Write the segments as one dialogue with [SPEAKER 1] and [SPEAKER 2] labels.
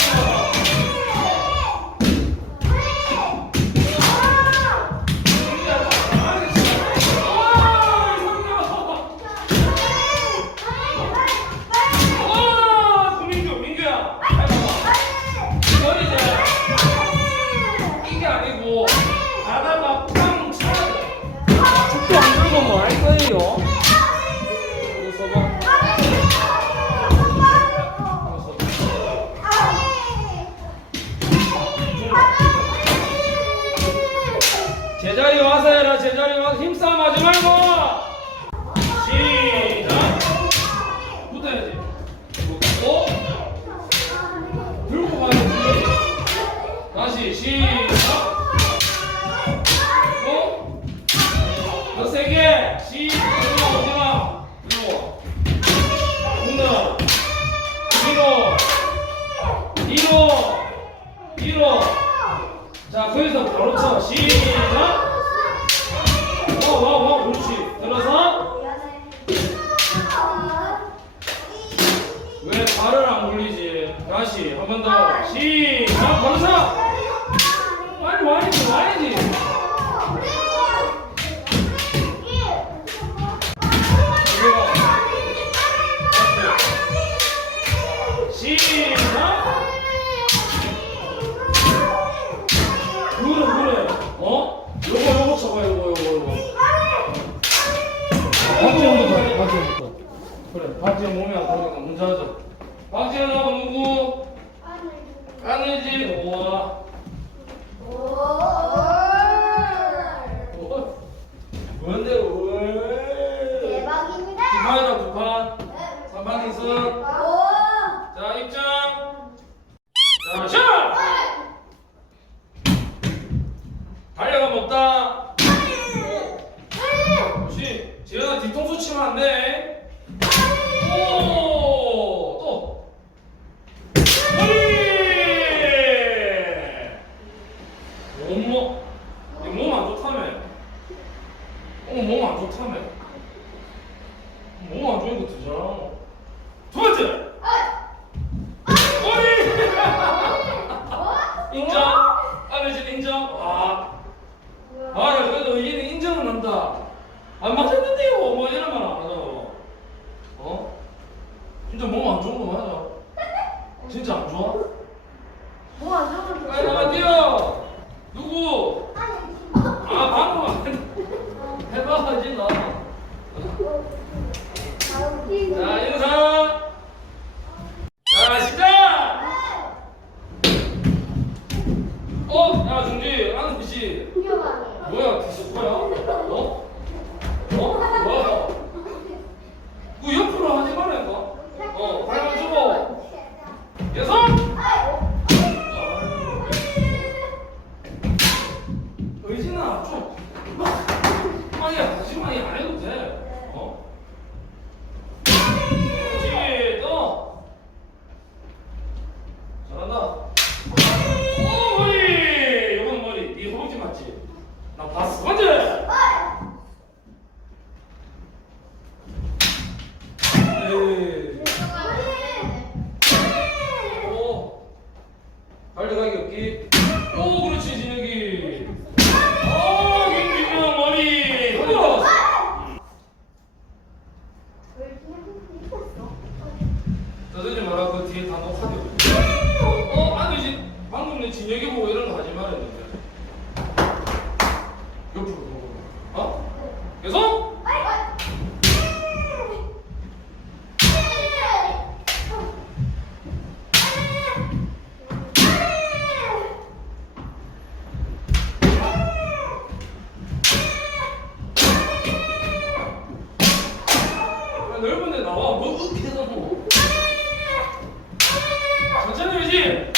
[SPEAKER 1] Thank you. 제자리 와서 해라 제자리 와서 힘싸움 하지 말고! 시작! 붙어야지. 붙고 들고 가야지. 다시 시작! 붙고 더 세게! 시작! 들어와. 들어와. 자 거기서 바로 쳐. 시작! 한 번 더 시작! 검사 얘기보고 이런 거 하지 말아야 돼. 옆으로 넘어가. 어? 계속? 아, 넓은 데 나와. 뭐, 으, 계속 뭐. 괜찮은 오지?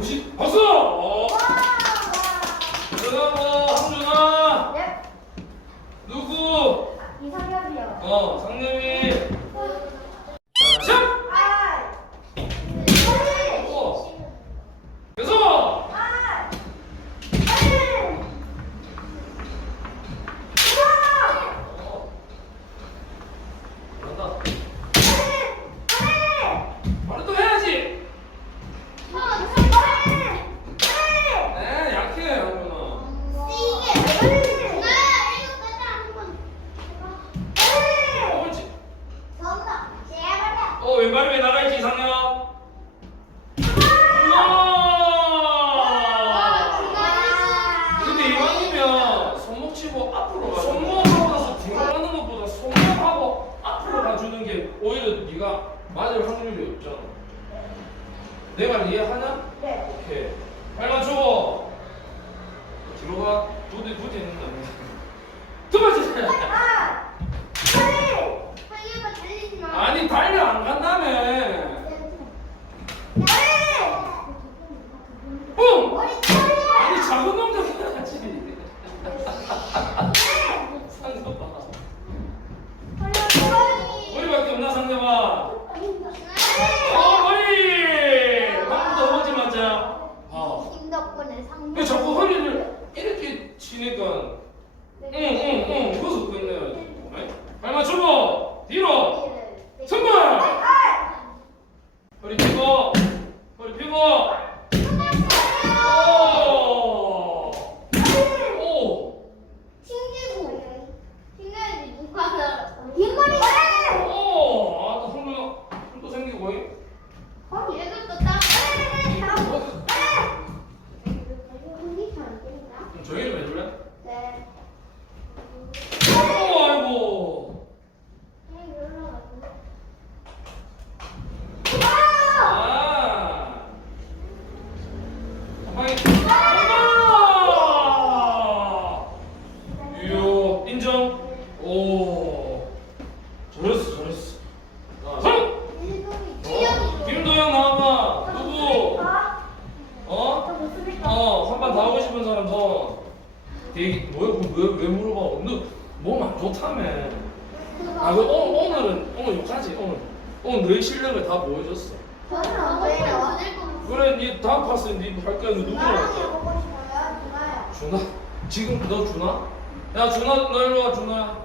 [SPEAKER 1] 무시 박수! 예? 아, 어. 성님이. 하나? 오케이. 빨리 줘. 뒤로 가 두대 두대 있는다 두 번째 아니 달려 안 간다며. 뿡 아니 작은 놈도 해야지 상대봐 머리밖에 없나 상대봐 어 머리 방금 넘어지 맞자 아왜 자꾸 허리를 이렇게 치니까 응응응 그래서 그랬네 발 맞추고 뒤로! 선발 허리 펴고! 허리 펴고 오! 오! 오! 아, 또 손도, 손도 생기고, 잉? 좀 조용히 좀 해줄래? 오, 아이고. 아. 방이. 엄마! 이요, 인정? 오. 잘했어, 잘했어. 자, 성! 어? 김도영 나와봐. 누구? 어? 어, 한판 다 하고 싶은 사람 너. 되게 뭐야? 왜, 왜 물어봐? 너 몸 안 좋다며. 아, 그 오늘, 오늘은 오늘 욕하지 오늘. 오늘 너의 실력을 다 보여줬어. 그래, 니 다음 파스 니할 거야. 너 누구랑 할 거야? 준아? 지금 너 준아? 야, 준아, 너 일로 와, 준아.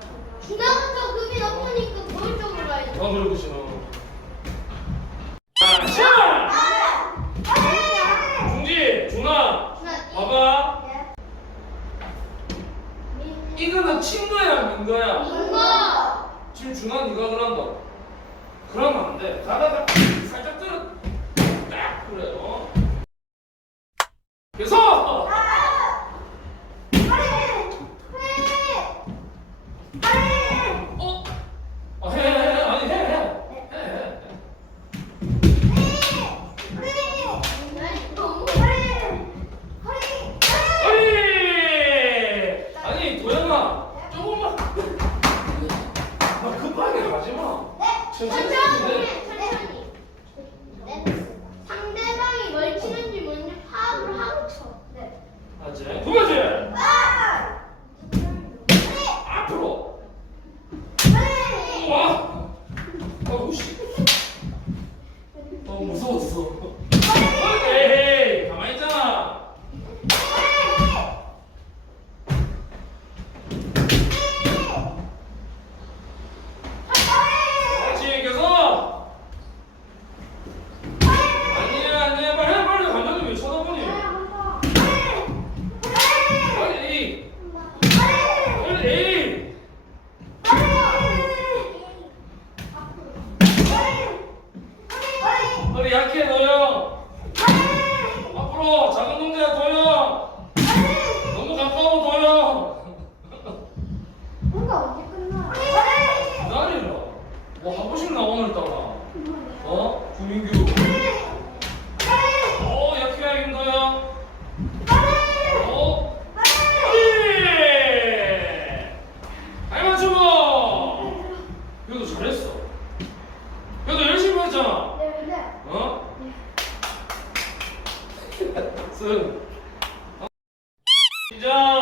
[SPEAKER 2] 주나부터 급이 높으니까 뭘좀 몰라야지.
[SPEAKER 1] 아, 그러고 싫어. 자, 시작! 중지, 준아. 봐봐. 이거는 친거야, 민거야.
[SPEAKER 2] 이거
[SPEAKER 1] 지금 준아 네가 그런다. 그러면 안 돼. 가다가 살짝 들어. 딱 그래. 어. 계속. 어? 아, 해, 해, 해. 아니 해, 해. 해, 해.
[SPEAKER 2] 너무
[SPEAKER 1] 어이! 아니 도영아, 조금만. 아, 급하게 가지 마. 천천히 해도 돼.
[SPEAKER 2] 천천히 천천히. 상대방이 뭘 치는지 먼저 파악을 하고 쳐.
[SPEAKER 1] 맞지? 두 번째. 앞으로. 와. 어우 씨. 어 무서웠어. 에이 가만히 있잖아. 그렇지 계속. 아니야 아니야 빨리 해, 빨리 감독님 왜 쳐다보니? 빨리 빨리. 허리 약해 도영. 앞으로 작은 동작 도영. 너무 가까워 도영. 기다리라. 뭐한 번씩 나 오늘따라. 어? 구민규. 어 약해 힘도영. 어? 허리. 잘 맞추고. 그래도 잘했어. 그래도 열심히 했잖아. 어? 승. 시작. 허리.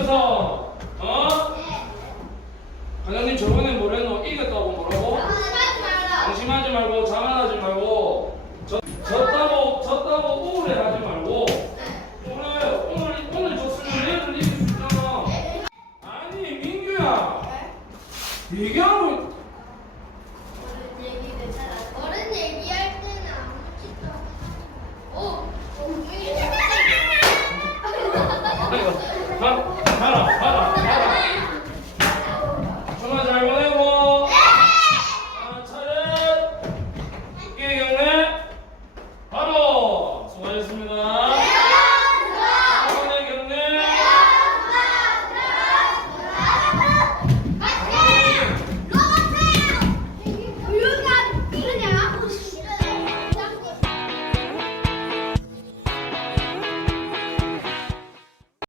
[SPEAKER 1] 이현성 어? 네. 과장님 저번에